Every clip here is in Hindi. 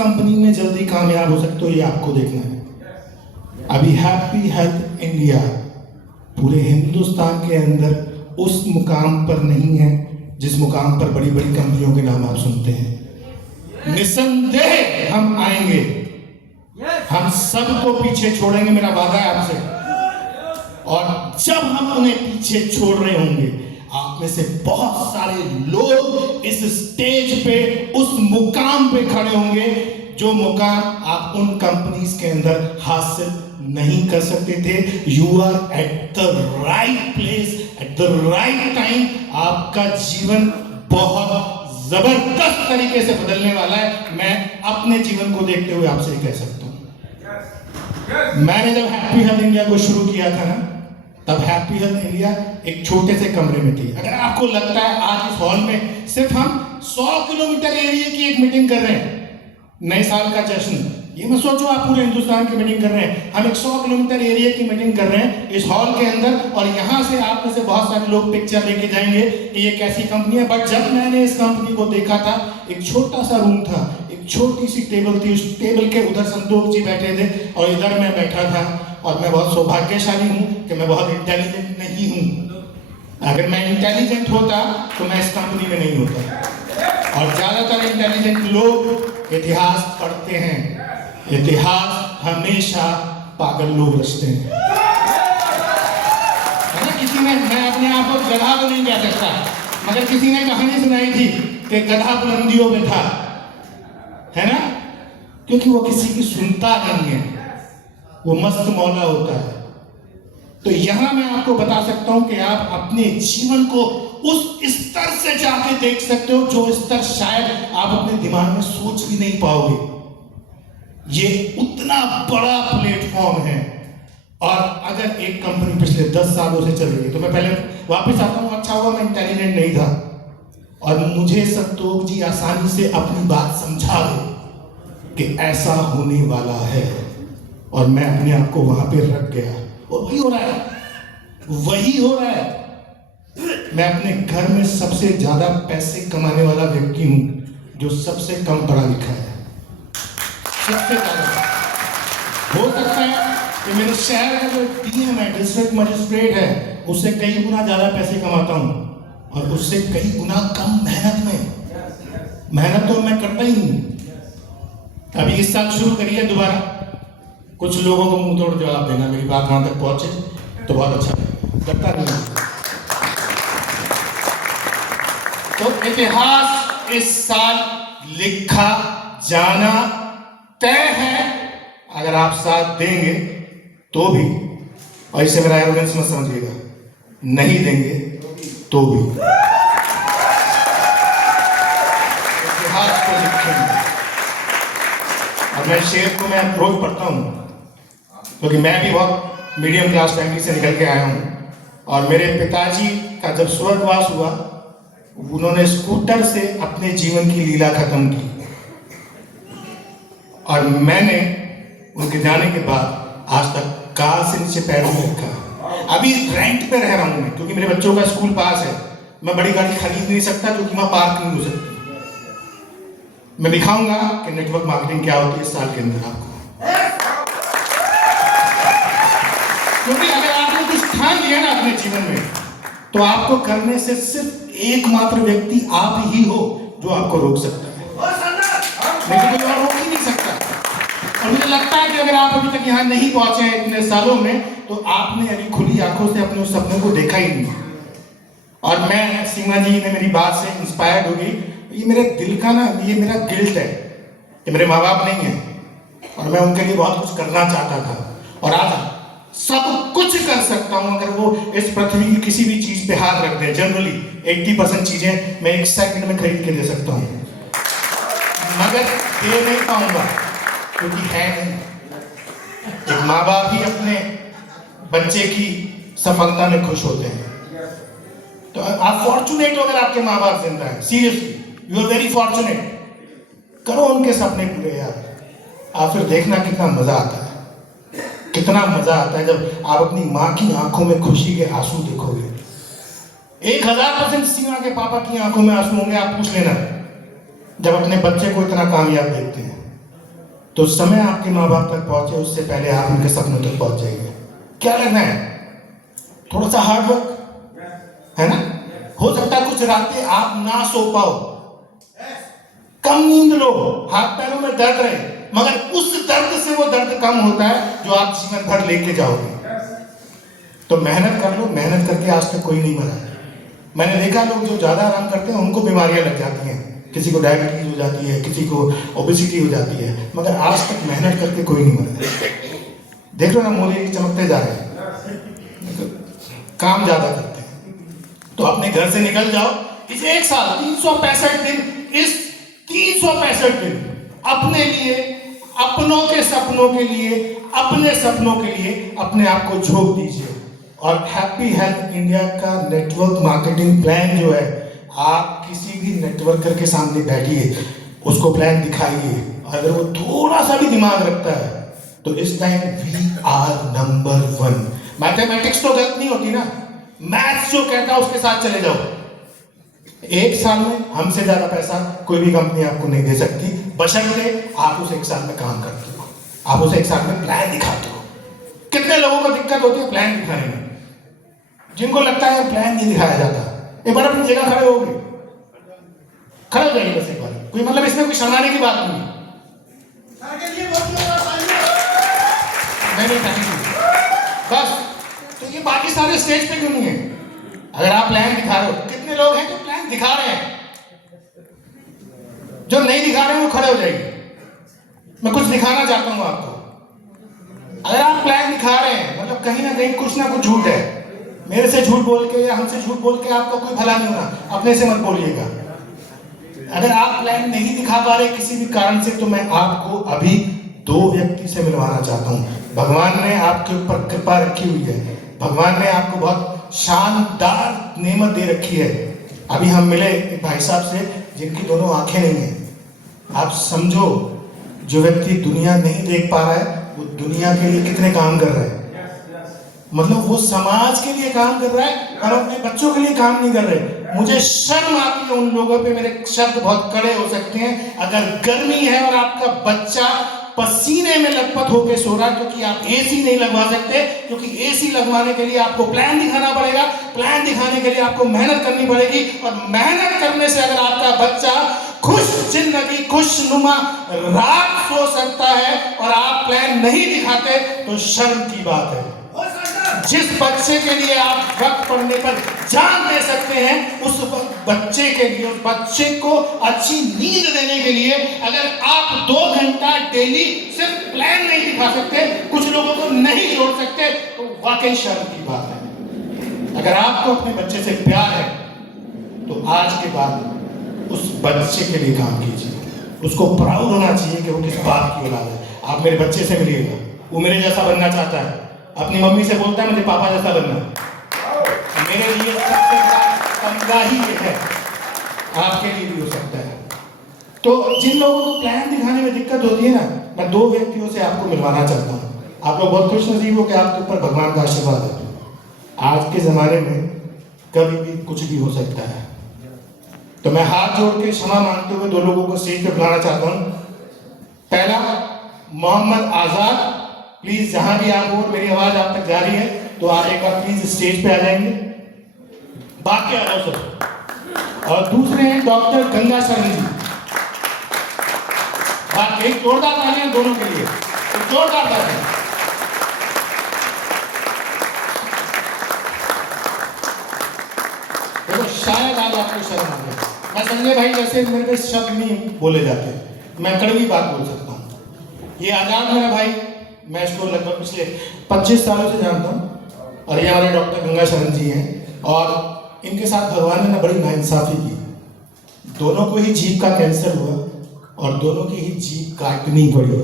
कंपनी में जल्दी कामयाब हो सकते हो ये आपको देखना है। अभी हैप्पी हेल्थ इंडिया पूरे हिंदुस्तान के अंदर उस मुकाम पर नहीं है जिस मुकाम पर बड़ी बड़ी कंपनियों के नाम आप सुनते हैं। निसंदेह हम आएंगे, हम सबको पीछे छोड़ेंगे, मेरा वादा है आपसे। और जब हम उन्हें पीछे छोड़ रहे होंगे, आप में से बहुत सारे लोग इस स्टेज पे उस मुकाम पे खड़े होंगे जो मुकाम आप उन कंपनीज के अंदर हासिल नहीं कर सकते थे। You are at the right place at the right time. आपका जीवन बहुत जबरदस्त तरीके से बदलने वाला है। मैं अपने जीवन को देखते हुए आपसे कह सकता हूं, मैंने जब हैप्पी हेल्थ इंडिया को शुरू किया था ना, तब हैप्पी हेल्थ इंडिया एक छोटे से कमरे में थी। अगर आपको लगता है आज इस हॉल में सिर्फ हम 100 किलोमीटर एरिया की एक मीटिंग कर रहे हैं, नए साल का जश्न, ये मत सोचो आप पूरे हिंदुस्तान की मीटिंग कर रहे हैं। हम 100 किलोमीटर एरिया की मीटिंग कर रहे हैं इस हॉल के अंदर, और यहाँ से आप में से बहुत सारे लोग पिक्चर लेके जाएंगे कि ये कैसी कंपनी है। बट जब मैंने इस कंपनी को देखा था, एक छोटा सा रूम था, एक छोटी सी टेबल थी, उस टेबल के उधर संतोष जी बैठे थे और इधर मैं बैठा था। और मैं बहुत सौभाग्यशाली हूँ कि मैं बहुत इंटेलिजेंट नहीं हूँ। अगर मैं इंटेलिजेंट होता तो मैं इस कंपनी में नहीं होता। और ज्यादातर इंटेलिजेंट लोग इतिहास पढ़ते हैं, इतिहास हमेशा पागल लोग रचते हैं, है ना। किसी ने, मैं अपने आप को गधा तो नहीं कह सकता, मगर किसी ने कहानी सुनाई थी कि गधा बुलंदियों में था, है ना, क्योंकि वो किसी की सुनता नहीं है, वो मस्त मौला होता है। तो यहां मैं आपको बता सकता हूं कि आप अपने जीवन को उस स्तर से जाके देख सकते हो जो स्तर शायद आप अपने दिमाग में सोच भी नहीं पाओगे। ये उतना बड़ा प्लेटफॉर्म है। और अगर एक कंपनी पिछले 10 सालों से चल रही है, तो मैं पहले वापस आता हूं, अच्छा हुआ मैं इंटेलिजेंट नहीं था और मुझे संतोष जी आसानी से अपनी बात समझा दे कि ऐसा होने वाला है, और मैं अपने आप को वहां पे रख गया। और वही हो रहा है, वही हो रहा है। मैं अपने घर में सबसे ज्यादा पैसे कमाने वाला व्यक्ति हूं जो सबसे कम पढ़ा लिखा है। सबसे ज्यादा हो सकता है कि मेरे शहर का जो डीएम है, डिस्ट्रिक्ट मजिस्ट्रेट है, उससे कई गुना ज्यादा पैसे कमाता हूं, और उससे कई गुना कम मेहनत में। मेहनत तो मैं करता ही हूं। अभी इस साल शुरू करिए दोबारा। कुछ लोगों को मुंह तोड़ जवाब देना, मेरी बात वहां तक पहुंचे तो बहुत अच्छा लगता नहीं। तो इतिहास इस साल लिखा जाना तय है, अगर आप साथ देंगे तो भी, और इसे मेरा एरोगेंस मत समझिएगा, नहीं देंगे तो भी इतिहास को लिखेंगे। और मैं शेर को मैं रोज पढ़ता हूँ, क्योंकि मैं भी बहुत मीडियम क्लास फैमिली से निकल के आया हूँ। और मेरे पिताजी का जब स्वर्गवास हुआ, उन्होंने स्कूटर से अपने जीवन की लीला खत्म की, और मैंने उनके जाने के बाद आज तक कार से नीचे पैर नहीं रखा। अभी रेंट पे रह रहा हूँ मैं, क्योंकि मेरे बच्चों का स्कूल पास है। मैं बड़ी गाड़ी खरीद नहीं सकता क्योंकि वहाँ पार्क नहीं हो सकती। मैं दिखाऊंगा कि नेटवर्क मार्केटिंग क्या होती है इस साल के अंदर आपको। क्योंकि अगर आपने कुछ ठान लिया ना अपने जीवन में, तो आपको करने से सिर्फ एकमात्र व्यक्ति आप ही हो जो आपको रोक सकता है, लेकिन कोई और रोक ही नहीं सकता। और मुझे लगता है कि अगर आप अभी तक यहाँ नहीं पहुंचे हैं इतने सालों में, तो आपने अभी खुली आंखों से अपने उस सपने को देखा ही नहीं। और मैं, सीमा जी ने मेरी बात से इंस्पायर्ड होगी, ये मेरे दिल का ना, ये मेरा गिल्ट है कि मेरे माँ बाप नहीं है और मैं उनके लिए बहुत कुछ करना चाहता था, और आज सब कुछ कर सकता हूं अगर वो इस पृथ्वी की किसी भी चीज पे हाथ रख दे। जनरली 80% चीजें मैं 1 सेकंड में खरीद के दे सकता हूं, मगर दे नहीं पाऊंगा क्योंकि है नहीं। एक माँ बाप ही अपने बच्चे की सफलता में खुश होते हैं। तो आप फॉर्चुनेट हो अगर आपके माँ बाप जिंदा है, seriously you are very fortunate. करो उनके सपने पूरे यार, आप फिर देखना कितना मजा आता है, कितना मजा आता है जब आप अपनी माँ की आंखों में खुशी के आंसू देखोगे। 1000% सीमा के पापा की आंखों में आंसू होंगे, आप पूछ लेना, जब अपने बच्चे को इतना कामयाब देखते हैं। तो समय आपके माँ बाप तक पहुंचे उससे पहले आप उनके सपनों तक पहुंच जाएंगे। क्या लगना है? थोड़ा सा हार्ड वर्क है ना। हो सकता है कुछ रातें आप ना सो पाओ, कम नींद लो, हाथ पैरों में दर्द रहे, मगर उस दर्द से वो दर्द कम होता है जो आप जीवन भर लेके जाओगे। तो मेहनत कर लो। मेहनत करके आज तक कोई नहीं मरा है। मैंने देखा लोग जो ज्यादा आराम करते हैं उनको बीमारियां लग जाती हैं, किसी को डायबिटीज हो जाती है, किसी को ओबेसिटी हो जाती है, मगर आज तक मेहनत करके कोई नहीं मरा। देख लो ना, मोदी जी चमकते जा रहे हैं, काम ज्यादा करते हैं। तो अपने घर से निकल जाओ, इस एक साल 365 दिन, इस 365 दिन अपने लिए, अपनों के सपनों के लिए, अपने सपनों के लिए अपने आप को झोंक दीजिए। और हैप्पी हेल्थ इंडिया का नेटवर्क मार्केटिंग प्लान जो है, आप किसी भी नेटवर्कर के सामने बैठिए, उसको प्लान दिखाइए, अगर वो थोड़ा सा भी दिमाग रखता है तो इस time we are number 1। Mathematics तो गलत नहीं होती ना, मैथ्स जो कहता है उसके साथ चले जाओ। एक साल में हमसे ज्यादा पैसा कोई भी कंपनी आपको नहीं दे सकती, बशर्ते आप उसे एक साल में काम करते हो, आप उसे एक साल में प्लान दिखाते हो। कितने लोगों को दिक्कत होती है प्लान दिखाने में, जिनको लगता है प्लान नहीं दिखाया जाता। एक बार अपनी जगह खड़े होगे, खड़े हो जाइए बस एक बार, कोई मतलब इसमें कोई शर्माने की बात नहीं। बस तो ये बाकी सारे स्टेज पे क्यों नहीं है? अगर आप प्लान दिखा रहे हो, कितने लोग हैं जो प्लान दिखा रहे हैं, जो नहीं दिखा रहे हैं वो खड़े हो जाइए। मैं कुछ दिखाना चाहता हूं आपको। अगर आप प्लान दिखा रहे हैं मतलब कहीं ना कहीं कुछ ना कुछ झूठ है। मेरे से झूठ बोल के या हमसे झूठ बोल के आपका कोई भला नहीं होना, अपने से मत बोलिएगा। अगर आप प्लान नहीं दिखा पा रहे किसी भी कारण से, तो मैं आपको अभी 2 व्यक्ति से मिलवाना चाहता हूं। भगवान ने आपके ऊपर कृपा रखी हुई है, भगवान ने आपको बहुत शानदार नेमत दे रखी है। अभी हम मिले एक भाई साहब से जिनकी दोनों आंखें नहीं है। आप समझो, जो व्यक्ति दुनिया नहीं देख पा रहा है वो दुनिया के लिए कितने काम कर रहा है। मतलब वो समाज के लिए काम कर रहा है और अपने बच्चों के लिए काम नहीं कर रहे। मुझे शर्म आती है उन लोगों पे, मेरे शब्द बहुत कड़े हो सकते हैं। अगर गर्मी है और आपका बच्चा पसीने में लथपथ होकर सो रहा है क्योंकि आप एसी नहीं लगवा सकते, क्योंकि एसी लगवाने के लिए आपको प्लान दिखाना पड़ेगा, प्लान दिखाने के लिए आपको मेहनत करनी पड़ेगी, और मेहनत करने से अगर आपका बच्चा खुश जिंदगी, खुशनुमा रात सो सकता है और आप प्लान नहीं दिखाते, तो शर्म की बात है। जिस बच्चे के लिए आप वक्त पड़ने पर जान दे सकते हैं, उस बच्चे के लिए, उस बच्चे को अच्छी नींद देने के लिए अगर आप 2 घंटा डेली सिर्फ प्लान नहीं दिखा सकते, कुछ लोगों को नहीं जोड़ सकते, तो वाकई शर्म की बात है। अगर आपको अपने बच्चे से प्यार है तो आज के बाद उस बच्चे के लिए काम कीजिए। उसको प्राउड होना चाहिए कि वो किस बात की औलाद है। आप मेरे बच्चे से मिलिएगा, वो मेरे जैसा बनना चाहता है, अपनी मम्मी से बोलता है मुझे पापा जैसा बनना है। मेरे लिए सबसे बड़ा तमगा ही ये है, आपके लिए भी हो सकता है। तो जिन लोगों को प्लान दिखाने में दिक्कत होती है ना, मैं 2 व्यक्तियों से आपको मिलवाना चाहता हूँ। आप लोग बहुत खुश नसीब हो कि आपके ऊपर भगवान का आशीर्वाद है। आज के ज़माने में कभी भी कुछ भी हो सकता है। तो मैं हाथ जोड़ के क्षमा मांगते हुए 2 लोगों को स्टेज पे बुलाना चाहता हूँ। पहला मोहम्मद आज़ाद, प्लीज जहां भी आप हो, मेरी आवाज आप तक जा रही है तो आप एक बार प्लीज स्टेज पे आ जाएंगे, बाकी आ जाओ सर। और दूसरे हैं डॉक्टर गंगा शरण जी। बाकी जोरदार तालियां दोनों के लिए, तो जोरदार तालियां। देखो शायद आज आपको शर्म आ गई, मैं संजय भाई जैसे मेरे पे शब्द नहीं बोले जाते, मैं कड़वी बात बोल सकता हूँ। ये आजाद मेरा भाई, मैं इसको लगभग पिछले 25 सालों से जानता हूँ, और ये हमारे डॉक्टर गंगा शरण जी हैं, और इनके साथ भगवान ने ना बड़ी नाइंसाफी की। दोनों को ही जीभ का कैंसर हुआ और दोनों की ही जीभ काटनी पड़ी,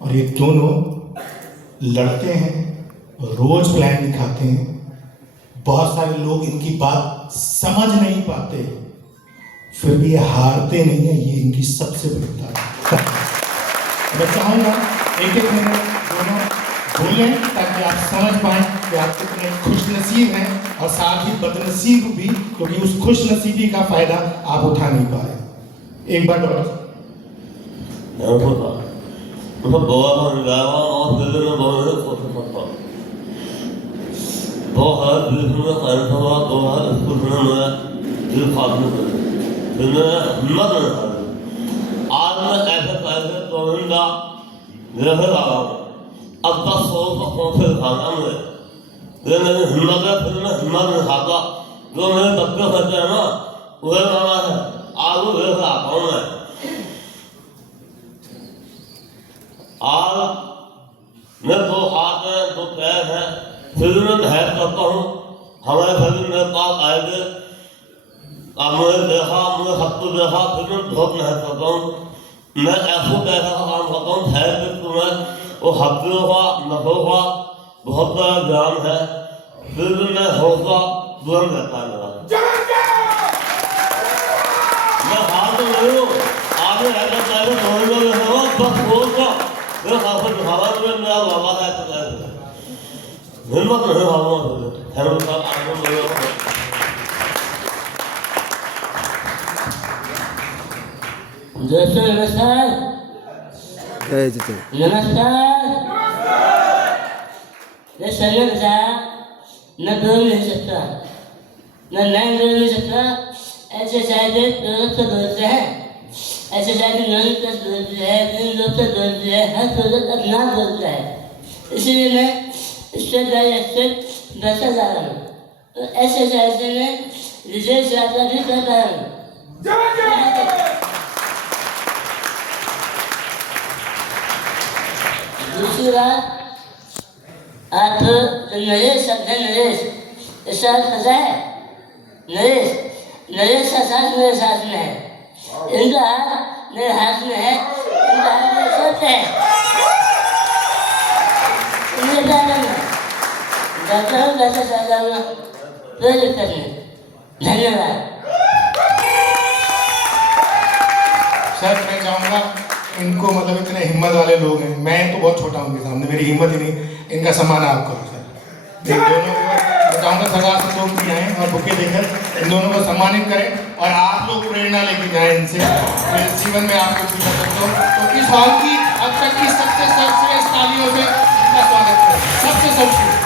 और ये दोनों लड़ते हैं, रोज प्लान दिखाते हैं। बहुत सारे लोग इनकी बात समझ नहीं पाते, फिर भी ये हारते नहीं है, ये इनकी सबसे बड़ी ताकत है। मैं चाहूँगा एक मिनट दोनों बोलें ताकि आप समझ पाएं कि आप कितने खुशनसीब हैं, और साथ ही बदनसीब भी, क्योंकि उस खुशनसीबी का फायदा आप उठा नहीं पा रहे। एक बार डॉक्टर मतलब गोवा में जाएगा और दिल्ली में बहुत सोच सकता हूँ 2020 में कैंसर 2021 में मैं दिल फाटने लगे फिर मैं हिम्मत नहीं हारी आज मैं ऐसे कैसे चुनिंदा जैसे लगा अब तक 100 से खाना मुझे ये मेरी हिम्मत है फिर मैं हिम्मत नहीं खाता जो मेरे बच्चे कहते हैं ना वह नाना है आज वो लेकर आता हूँ मैं आज मैं 2 हाथ हैं 2 पैर हैं फिर मैं मेहनत करता हूँ हमारे शरीर मेरे पास आएंगे अब मुझे देखा मुझे सब कुछ देखा फिर मैं बहुत मेहनत करता हूँ मैं ऐसा पैसा का काम करता हूँ शहर में तुम्हें वो हफ्तियों का नफों का बहुत बड़ा ज्ञान है फिर भी मैं हौसला बुलंद रहता है मेरा मैं हाथ में नहीं हूँ आगे ऐसा पहले बोलने में हो बस बोलता मैं काफी दिखावा में मेरा बाबा का ऐसा कैसे हिम्मत नहीं हारूंगा हेमंत साहब आपको मेरे दोस्तों नमस्कार नमस्कार मैं शरीर बचा मैं बोल नहीं सकता मैं नहीं बोल नहीं सकता ऐसे शायद दौलत से बोलते हैं ऐसे शायद नौन से बोलते हैं दिन लोग से बोलते हैं हर दौलत अपना बोलता है इसलिए मैं स्टेप बाई स्टेप बढ़ता जा रहा हूँ तो ऐसे शायद में विजय यात्रा भी कर रहा हूँ दूसरी बात आप नरेश शब्द है नरेश इसका अर्थ पता है नरेश नरेश का साथ मेरे साथ में है इनका हाथ मेरे हाथ में है इनका हाथ मेरे सर पे है इन्हें जाना मैं जाता हूँ वैसे जाता हूँ कोई दिक्कत नहीं धन्यवाद सर मैं चाहूँगा इनको मतलब इतने हिम्मत वाले लोग हैं मैं तो बहुत छोटा हूँ उनके सामने मेरी हिम्मत ही नहीं इनका सम्मान आप करो सर इन दोनों को मैं चाहूँगा सरकार से लोग भी आएँ और बुके देकर इन दोनों को सम्मानित करें और आप लोग प्रेरणा लेके जाएँ इनसे मैं इस जीवन में आप कुछ भी कर सकते हो तो इस हॉल की अब तक की सबसे सर्वश्रेष्ठ तालियों से इनका स्वागत करें सबसे सर्वश्रेष्ठ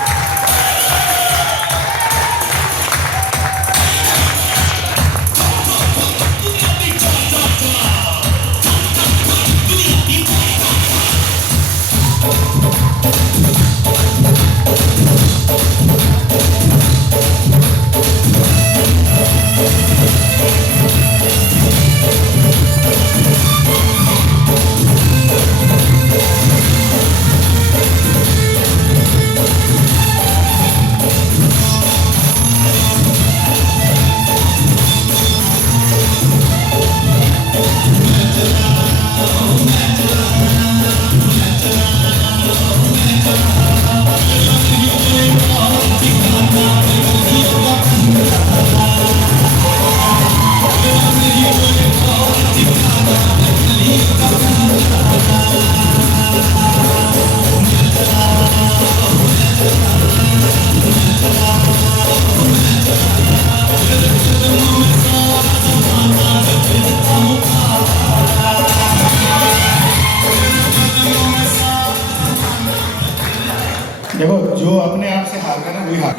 देखो जो अपने आप से हार गया ना वही हार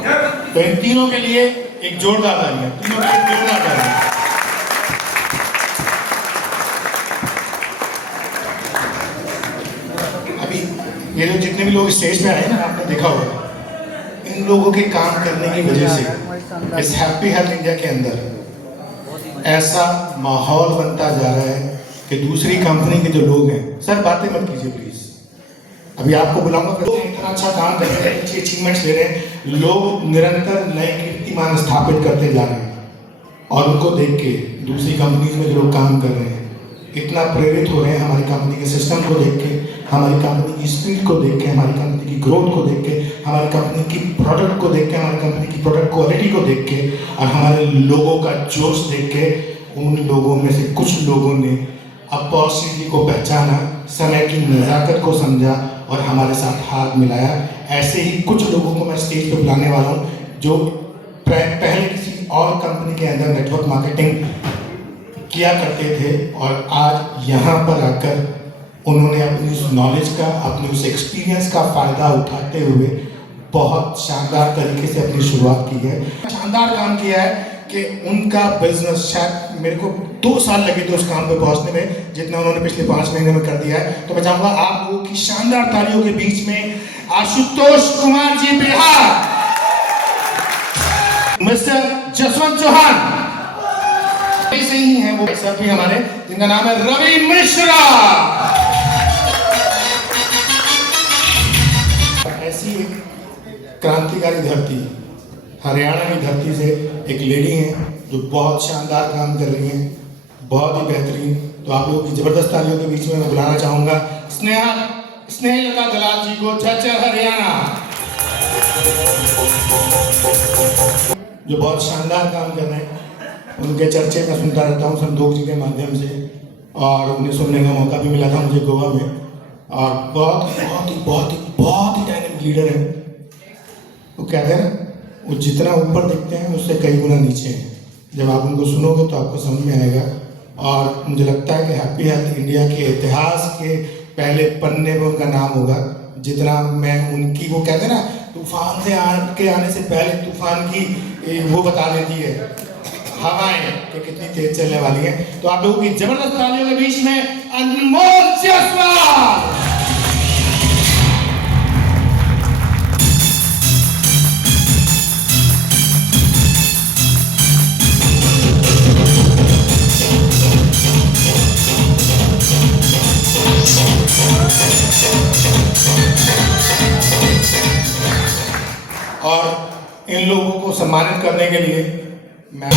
तो इन तीनों के लिए एक जोरदार तालियां तीनों के लिए जोरदार तालियां अभी ये जो जितने भी लोग स्टेज पे आए ना आपने देखा होगा इन लोगों के काम करने की वजह से इस हैप्पी हेल्थ इंडिया के अंदर ऐसा माहौल बनता जा रहा है कि दूसरी कंपनी के जो लोग हैं सर बातें मत कीजिए प्लीज अभी आपको बुलाऊंगा लोग इतना अच्छा काम कर रहे हैं अच्छी अचीवमेंट्स ले रहे हैं लोग निरंतर नए कीर्तिमान स्थापित करते जा रहे हैं और उनको देख के दूसरी कंपनीज में जो लोग काम कर रहे हैं इतना प्रेरित हो रहे हैं हमारी कंपनी के सिस्टम को देख के हमारी कंपनी की स्पीड को देख के हमारी कंपनी की ग्रोथ को देख के हमारी कंपनी की प्रोडक्ट को देख के हमारी कंपनी की प्रोडक्ट क्वालिटी को देख के और हमारे लोगों का जोश देख के उन लोगों में से कुछ लोगों ने अपॉर्चुनिटी को पहचाना समय की नज़ाकत को समझा और हमारे साथ हाथ मिलाया ऐसे ही कुछ लोगों को मैं स्टेज पे बुलाने वाला हूँ जो पहले किसी और कंपनी के अंदर नेटवर्क मार्केटिंग किया करते थे और आज यहाँ पर आकर नॉलेज का, अपने उस एक्सपीरियंस का फ़ायदा उठाते हुए बहुत शानदार तरीके से अपनी शुरुआत की है। शानदार काम किया है कि उनका बिजनेस, शायद मेरे को 2 साल लगे थे उस काम पे पहुंचने में, जितना उन्होंने पिछले 5 महीने में कर दिया है। तो मैं चाहूँगा आप लोगों की शानदार तालियों के बीच में आशुतोष कुमार जी बिहार, मिस्टर जसवंत चौहान, ऐसे ही हैं वो सर भी हमारे, जिनका नाम है रवि मिश्रा। ऐसी एक क्रांतिकारी धरती, हरियाणा की धरती से एक लेडी हैं जो बहुत शानदार काम कर रही हैं, बहुत ही बेहतरीन। तो आप लोगों की जबरदस्त तालियों के बीच में मैं बुलाना चाहूंगा स्नेहलता दलाल जी को, झज्जर हरियाणा, जो बहुत शानदार काम कर रहे हैं। उनके चर्चे में सुनता रहता हूँ संतोष जी के माध्यम से, और उन्हें सुनने का मौका भी मिला था मुझे गोवा में। और बहुत ही डायनेमिक लीडर है। वो कहते हैं वो जितना ऊपर दिखते हैं उससे कई गुना नीचे हैं। जब आप उनको सुनोगे तो आपको समझ में आएगा। और मुझे लगता है कि हैप्पी हेल्थ इंडिया के इतिहास के पहले पन्ने में उनका नाम होगा। जितना मैं उनकी, वो कहते हैं ना, तूफान से आने से पहले तूफान की वो बता देती है हवाएं कि कितनी तेज चलने वाली हैं। तो आप लोगों की जबरदस्त तालियों के बीच में अनमोल जायसवाल। और इन लोगों को सम्मानित करने के लिए मैं